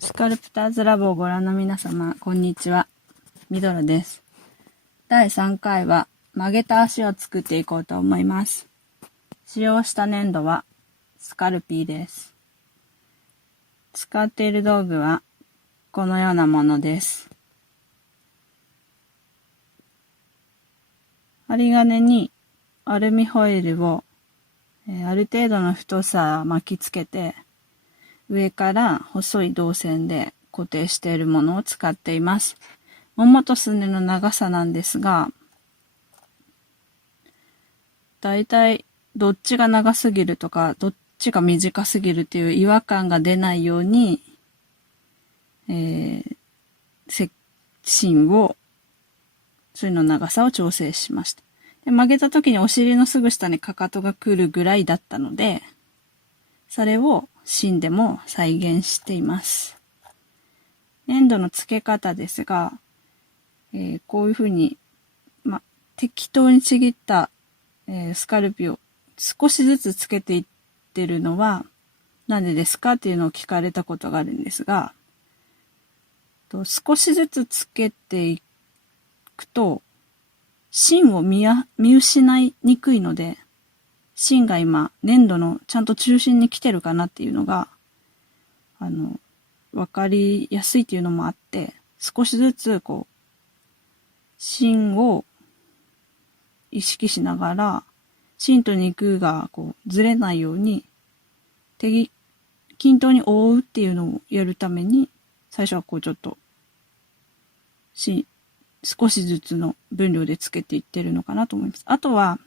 スカルプターズラボをご覧の皆様、こんにちは。ミドルです。第3回は曲げた足を作っていこうと思います。使用した粘土はスカルピーです。使っている道具はこのようなものです。針金にアルミホイルをある程度の太さ巻きつけて、上から細い銅線で固定しているものを使っています。桃とすねの長さなんですが、だいたいどっちが長すぎるとか、どっちが短すぎるっていう違和感が出ないように、芯を、それの長さを調整しました。で、曲げた時にお尻のすぐ下にかかとが来るぐらいだったので、それを芯でも再現しています。粘土の付け方ですが、こういうふうに、適当にちぎった、スカルピを少しずつつけていってるのは、なんでですかっていうのを聞かれたことがあるんですが、少しずつつけていくと、芯を見失いにくいので、芯が今、粘土のちゃんと中心に来てるかなっていうのが、わかりやすいっていうのもあって、少しずつ芯を意識しながら、芯と肉がずれないように、均等に覆うっていうのをやるために、最初はちょっと、少しずつの分量でつけていってるのかなと思います。あとは、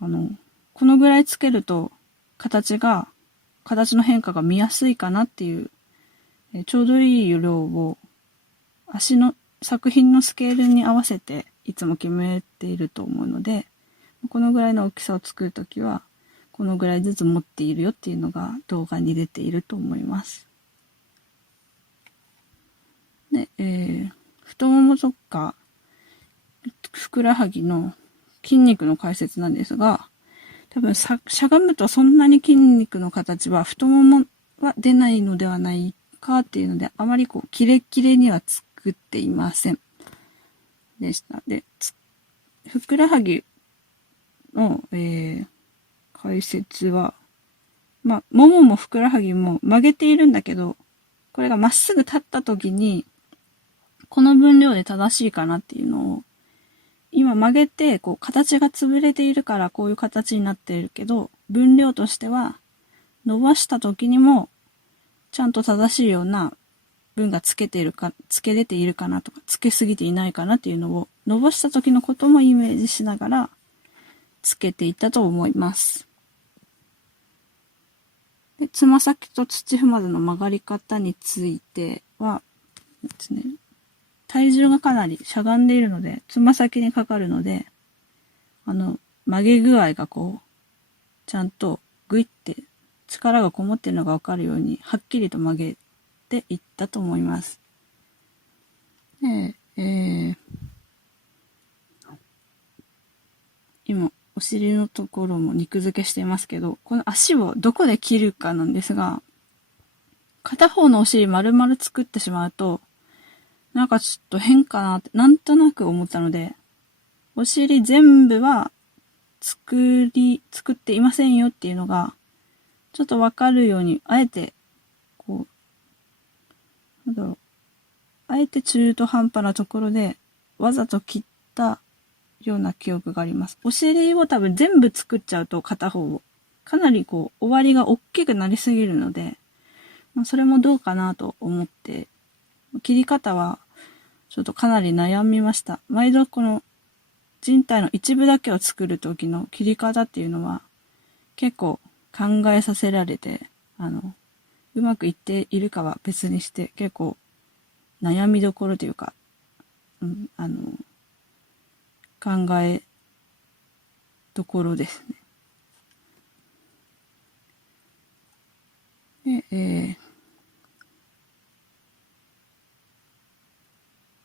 このぐらいつけると、形の変化が見やすいかなっていう、ちょうどいい量を、足の作品のスケールに合わせていつも決めていると思うので、このぐらいの大きさを作るときは、このぐらいずつ持っているよっていうのが動画に出ていると思います。で、太ももとか、ふくらはぎの筋肉の解説なんですが、多分しゃがむとそんなに筋肉の形は太ももは出ないのではないかっていうので、あまりキレッキレには作っていません。でした。で、ふくらはぎの、解説は、もももふくらはぎも曲げているんだけど、これがまっすぐ立った時に、この分量で正しいかなっていうのを、今曲げて、形が潰れているからこういう形になっているけど、分量としては、伸ばした時にも、ちゃんと正しいような分がつけれているかなとか、つけすぎていないかなっていうのを、伸ばした時のこともイメージしながら、つけていったと思います。で、つま先と土踏まずの曲がり方についてはですね、体重がかなりしゃがんでいるので、つま先にかかるので、曲げ具合がちゃんとグイって力がこもっているのがわかるように、はっきりと曲げていったと思います。で、今、お尻のところも肉付けしていますけど、この足をどこで切るかなんですが、片方のお尻丸々作ってしまうと、なんかちょっと変かなって、なんとなく思ったので、お尻全部は作っていませんよっていうのが、ちょっとわかるように、あえて、あえて中途半端なところで、わざと切ったような記憶があります。お尻を多分全部作っちゃうと片方を、かなり終わりが大きくなりすぎるので、それもどうかなと思って、切り方はちょっとかなり悩みました。毎度この人体の一部だけを作る時の切り方っていうのは結構考えさせられて、うまくいっているかは別にして結構悩みどころというか、考えどころですね。で、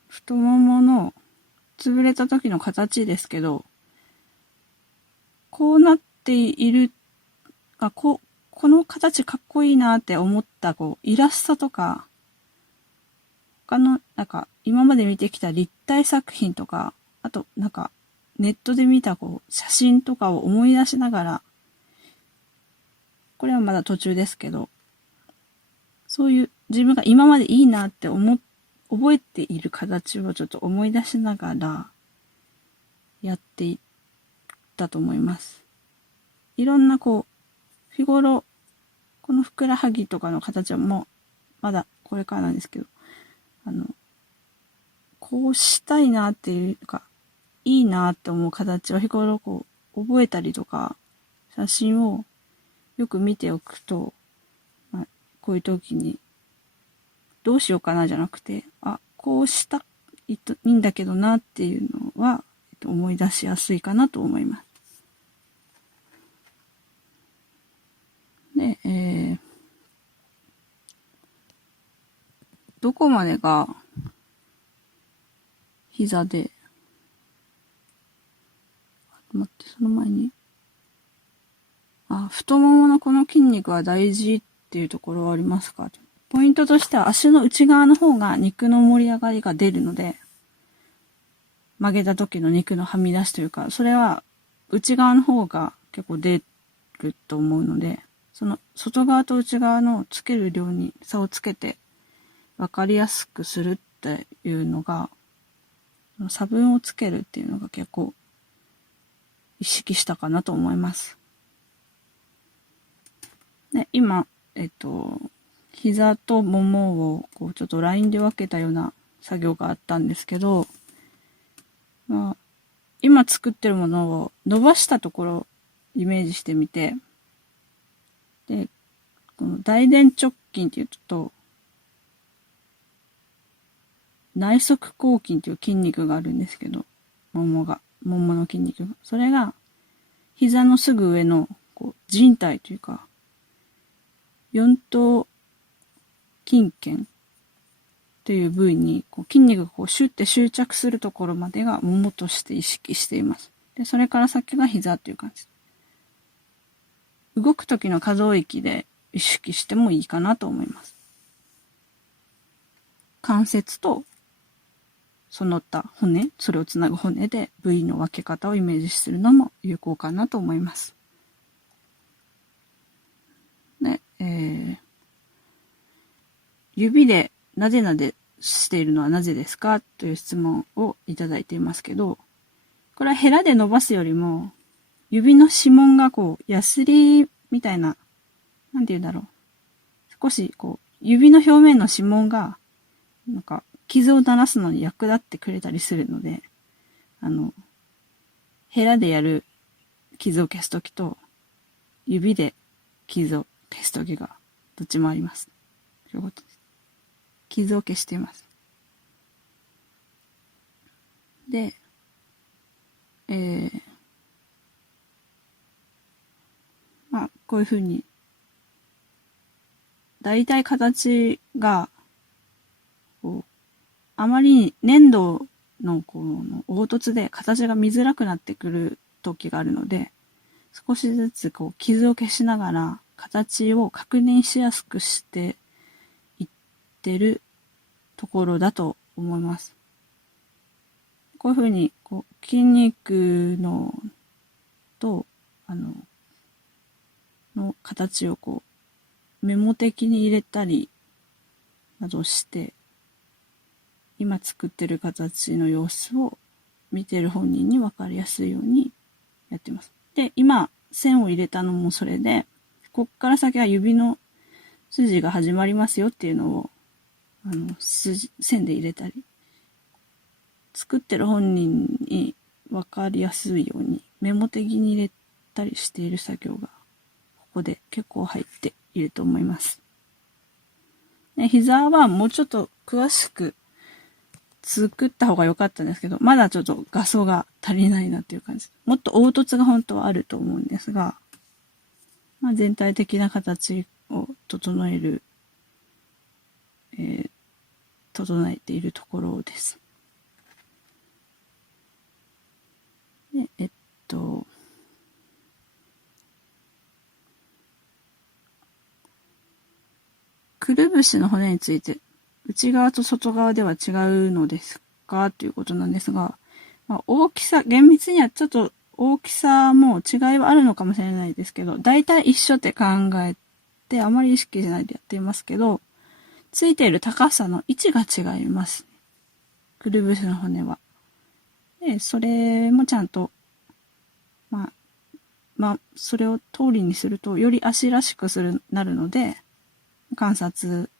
太ももの潰れた時の形ですけど、こうなっている、ここの形かっこいいなって思ったイラストとか、他の今まで見てきた立体作品とか、あとネットで見た写真とかを思い出しながら、これはまだ途中ですけど、そういう自分が今までいいなって覚えている形をちょっと思い出しながらやっていったと思います。いろんな日頃、このふくらはぎとかの形はもうまだこれからなんですけど、こうしたいなっていうか、いいなって思う形を日頃覚えたりとか、写真をよく見ておくと、こういう時にどうしようかなじゃなくて、こうしたいいんだけどなっていうのは、思い出しやすいかなと思います。で、どこまでが膝で、待って、その前に、太もものこの筋肉は大事っていうところはありますか？ポイントとしては足の内側の方が肉の盛り上がりが出るので、曲げた時の肉のはみ出しというか、それは内側の方が結構出ると思うので、その外側と内側のつける量に差をつけて分かりやすくするっていうのが、差分をつけるっていうのが結構意識したかなと思います。で、今、膝とももをちょっとラインで分けたような作業があったんですけど、今作ってるものを伸ばしたところをイメージしてみて、で、この大臀直筋っていうと、内側広筋っていう筋肉があるんですけど、ももの筋肉が。それが、膝のすぐ上の靭帯というか、四頭筋腱という部位に筋肉がシュッて執着するところまでがももとして意識しています。で、それから先が膝という感じ。動く時の可動域で意識してもいいかなと思います。関節とその他骨、それをつなぐ骨で部位の分け方をイメージするのも有効かなと思います。で、指でなでなでしているのはなぜですかという質問をいただいていますけど、これはヘラで伸ばすよりも、指の指紋がヤスリみたいな、なんて言うんだろう。少し指の表面の指紋が、傷を鳴らすのに役立ってくれたりするので、ヘラでやる傷を消すときと、指で傷を消すときが、どっちもあります。ということです。傷を消しています。で、こういうふうに、だいたい形が、あまりに粘土の凹凸で形が見づらくなってくる時があるので、少しずつ傷を消しながら形を確認しやすくしていってるところだと思います。こういうふうに筋肉との形をメモ的に入れたりなどして、今作ってる形の様子を見てる本人に分かりやすいようにやってます。で、今線を入れたのもそれで、こっから先は指の筋が始まりますよっていうのを線で入れたり、作ってる本人に分かりやすいようにメモ的に入れたりしている作業がここで結構入っていると思います。で、膝はもうちょっと詳しく作った方が良かったんですけど、まだちょっと画素が足りないなっていう感じ。もっと凹凸が本当はあると思うんですが、全体的な形を整えているところです。で、くるぶしの骨について、内側と外側では違うのですかということなんですが、大きさ、厳密にはちょっと大きさも違いはあるのかもしれないですけど、だいたい一緒って考えて、あまり意識しないでやっていますけど、ついている高さの位置が違います。くるぶしの骨は。で、それもちゃんと、それを通りにすると、より足らしくなるので、観察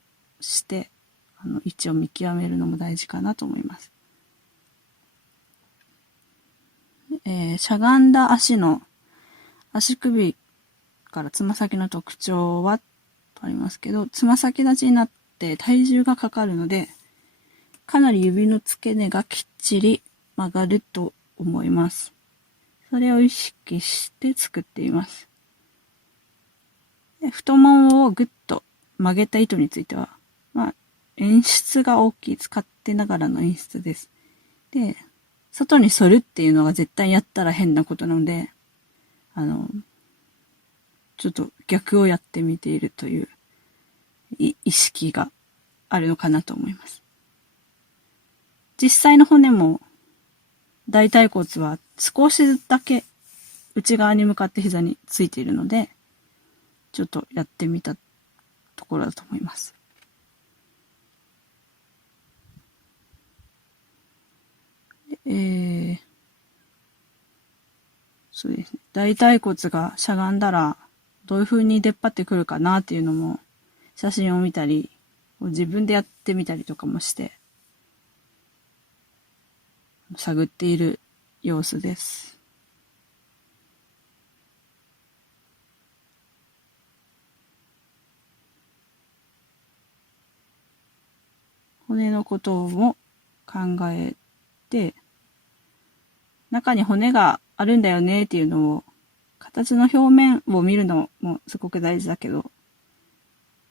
して、位置を見極めるのも大事かなと思います。しゃがんだ足首からつま先の特徴はとありますけど、つま先立ちになって体重がかかるので、かなり指の付け根がきっちり曲がると思います。それを意識して作っています。で、太ももをぐっと曲げた糸については、演出が大きい、使ってながらの演出です。で、外に反るっていうのが絶対やったら変なことなので、ちょっと逆をやってみているという意識があるのかなと思います。実際の骨も大腿骨は少しだけ内側に向かって膝についているので、ちょっとやってみたところだと思います。そうですね。大腿骨がしゃがんだらどういう風に出っ張ってくるかなっていうのも写真を見たり、自分でやってみたりとかもして探っている様子です。骨のことも考えて、中に骨があるんだよねっていうのを、形の表面を見るのもすごく大事だけど、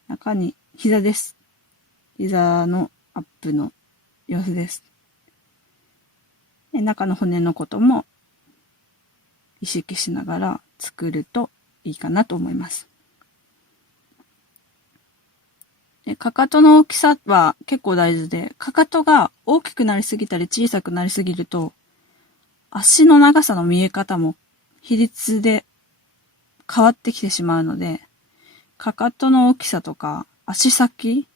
中に膝です。膝のアップの様子です。で、中の骨のことも意識しながら作るといいかなと思います。で、かかとの大きさは結構大事で、かかとが大きくなりすぎたり小さくなりすぎると、足の長さの見え方も比率で変わってきてしまうので、かかとの大きさとか、足先、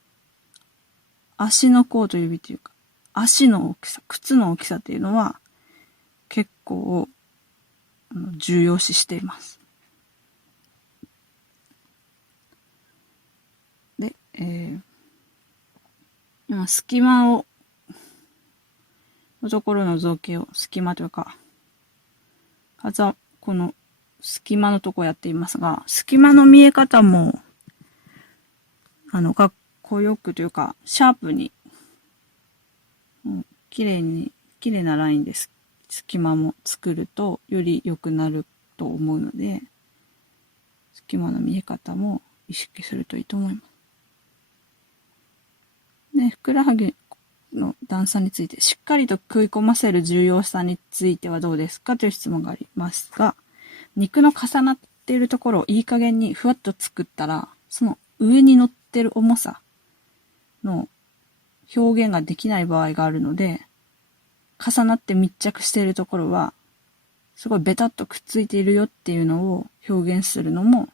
足の甲と指というか、足の大きさ、靴の大きさっていうのは結構重要視しています。で、隙間を、のところの造形を、隙間というか、この隙間のところやっていますが、隙間の見え方も、かっこよくというか、シャープに、綺麗なラインです。隙間も作ると、より良くなると思うので、隙間の見え方も意識するといいと思います。で、ふくらはぎの段差について、しっかりと食い込ませる重要さについてはどうですかという質問がありますが、肉の重なっているところをいい加減にふわっと作ったら、その上に乗ってる重さの表現ができない場合があるので、重なって密着しているところは、すごいベタっとくっついているよっていうのを表現するのも、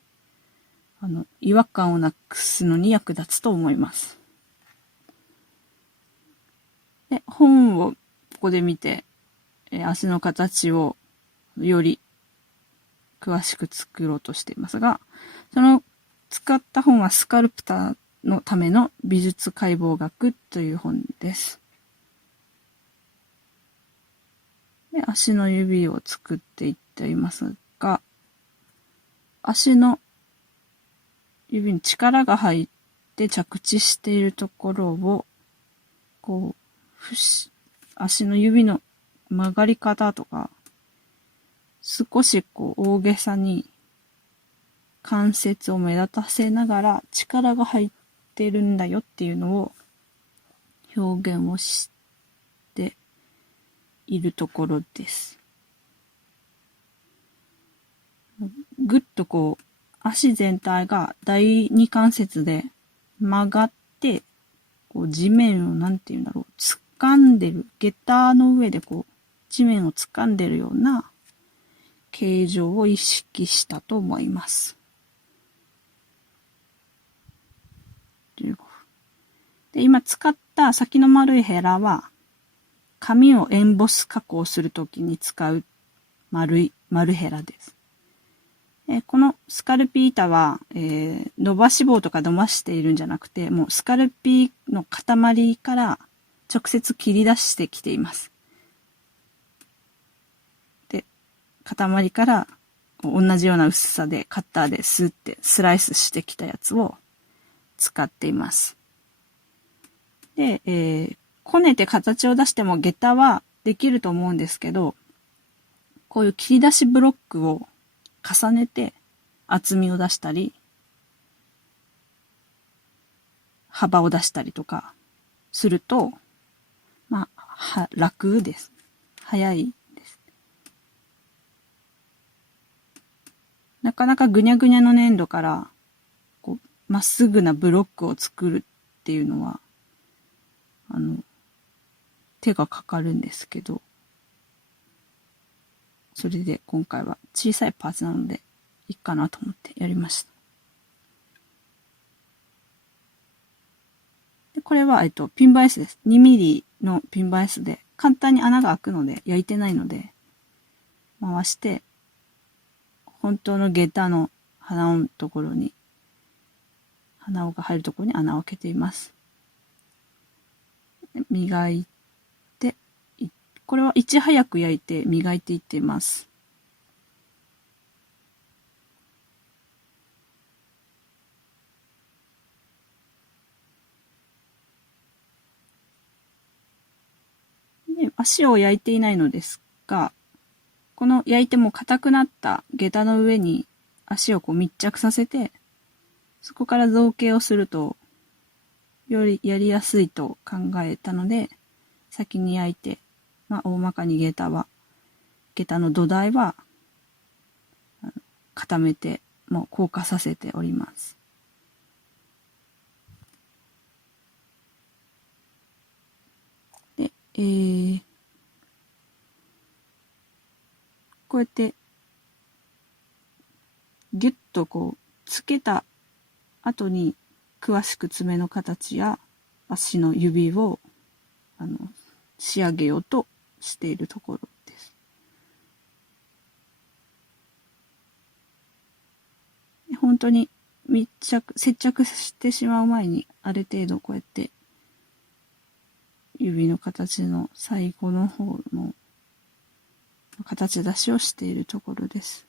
違和感をなくすのに役立つと思います。で、本をここで見て、足の形をより詳しく作ろうとしていますが、その使った本はスカルプターのための美術解剖学という本です。で、足の指を作っていっていますが、足の指に力が入って着地しているところを、足の指の曲がり方とか、少し大げさに関節を目立たせながら力が入ってるんだよっていうのを表現をしているところです。ぐっと足全体が第二関節で曲がって、こう地面をなんて言うんだろう、掴んでる、下駄の上でこう、地面を掴んでるような形状を意識したと思います。15分。で、今使った先の丸いヘラは、紙をエンボス加工するときに使う丸ヘラです。このスカルピー板は、伸ばし棒とか伸ばしているんじゃなくて、もうスカルピーの塊から直接切り出してきています。で、塊から同じような薄さでカッターでスってスライスしてきたやつを使っています。で、こねて形を出しても下駄はできると思うんですけど、こういう切り出しブロックを重ねて厚みを出したり、幅を出したりとかすると、まあ、楽です。早いです。なかなかぐにゃぐにゃの粘土から、こう、まっすぐなブロックを作るっていうのは、手がかかるんですけど、それで今回は小さいパーツなのでいいかなと思ってやりました。でこれは、ピンバイスです。2ミリのピンバイスで簡単に穴が開くので焼いてないので回して本当の下駄の鼻のところに鼻緒が入るところに穴を開けています。磨いて、これはいち早く焼いて磨いていっています。で足を焼いていないのですが、この焼いても硬くなった下駄の上に足をこう密着させて、そこから造形をすると、よりやりやすいと考えたので、先に焼いて、まあ大まかに下駄の土台は、固めて、もう硬化させております。で、こうやって、ギュッとこう、つけた後に、詳しく爪の形や足の指を、仕上げようとしているところです。本当に接着してしまう前に、ある程度こうやって、指の形の最後の方の形出しをしているところです。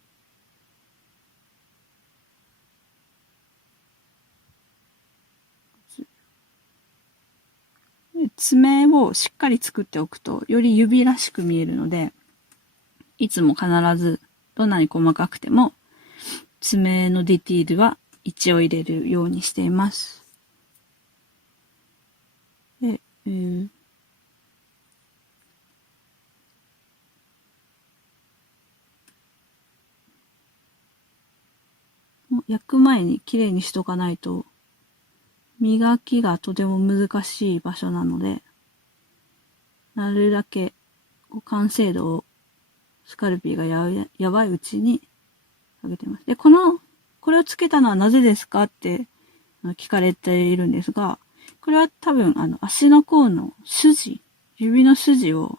爪をしっかり作っておくと、より指らしく見えるので、いつも必ず、どんなに細かくても、爪のディティールは位置を入れるようにしています。で、焼く前にきれいにしとかないと、磨きがとても難しい場所なので、なるだけ完成度をスカルピーがやばいうちに上げてます。で、これをつけたのはなぜですかって聞かれているんですが、これは多分足の甲の指の筋を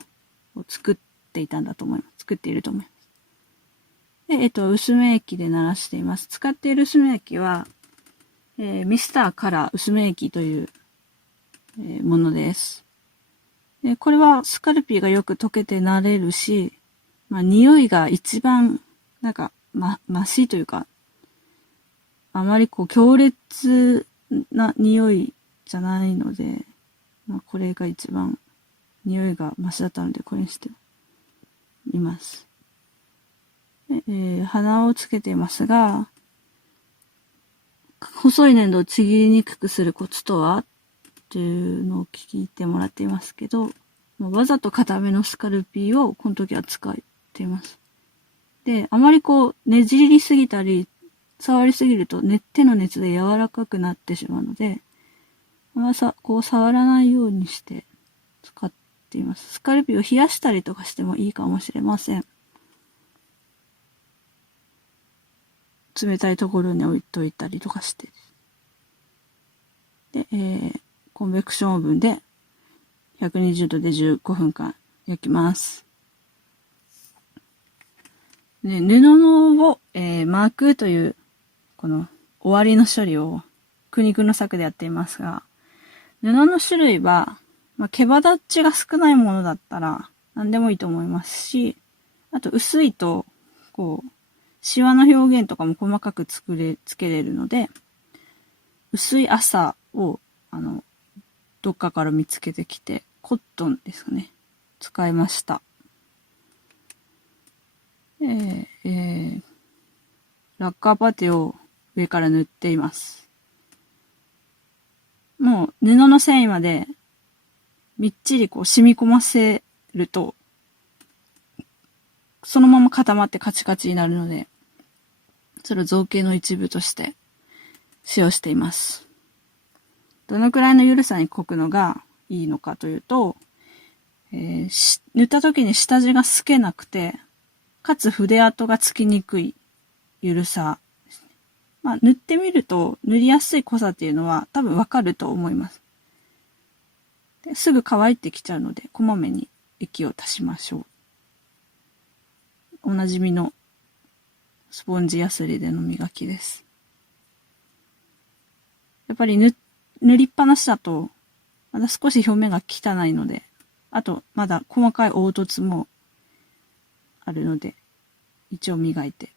作っていたんだと思います。作っていると思います。で、薄め液で鳴らしています。使っている薄め液は、ミスターカラー薄め液という、ものです。で、これはスカルピーがよく溶けて慣れるし、まあ、匂いが一番、なんか、マシというか、あまりこう強烈な匂いじゃないので、まあ、これが一番匂いがマシだったので、これにしています。で、鼻をつけていますが、細い粘土をちぎりにくくするコツとはっていうのを聞いてもらっていますけど、わざと硬めのスカルピーをこの時は使っています。で、あまりこうねじりすぎたり、触りすぎると手の熱で柔らかくなってしまうので、こう触らないようにして使っています。スカルピを冷やしたりとかしてもいいかもしれません。冷たいところに置いといたりとかして。で、コンベクションオーブンで120度で15分間焼きます。で、布を、巻くという、この終わりの処理を苦肉の策でやっていますが、布の種類は、毛羽立ちが少ないものだったら何でもいいと思いますし、あと薄いと、こう、シワの表現とかも細かくつけれるので、薄い麻を、どっかから見つけてきて、コットンですかね。使いました。ラッカーパテを上から塗っています。もう布の繊維までみっちりこう染み込ませると、そのまま固まってカチカチになるので、それを造形の一部として使用しています。どのくらいの緩さにこくのがいいのかというと、塗った時に下地が透けなくて、かつ筆跡がつきにくい緩さですね。塗ってみると塗りやすい濃さっていうのは多分わかると思います。ですぐ乾いてきちゃうので、こまめに液を足しましょう。おなじみのスポンジヤスリでの磨きです。やっぱり塗りっぱなしだと、まだ少し表面が汚いので、あとまだ細かい凹凸もあるので、一応磨いて。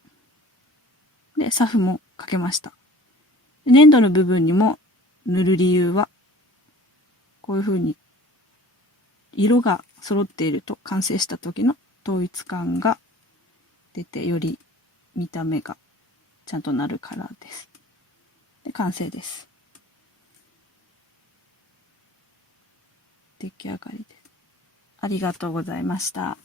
で、サフもかけました。粘土の部分にも塗る理由は、こういう風に色が揃っていると完成した時の統一感が出て、より見た目がちゃんとなるからです。で、完成です。出来上がりです。ありがとうございました。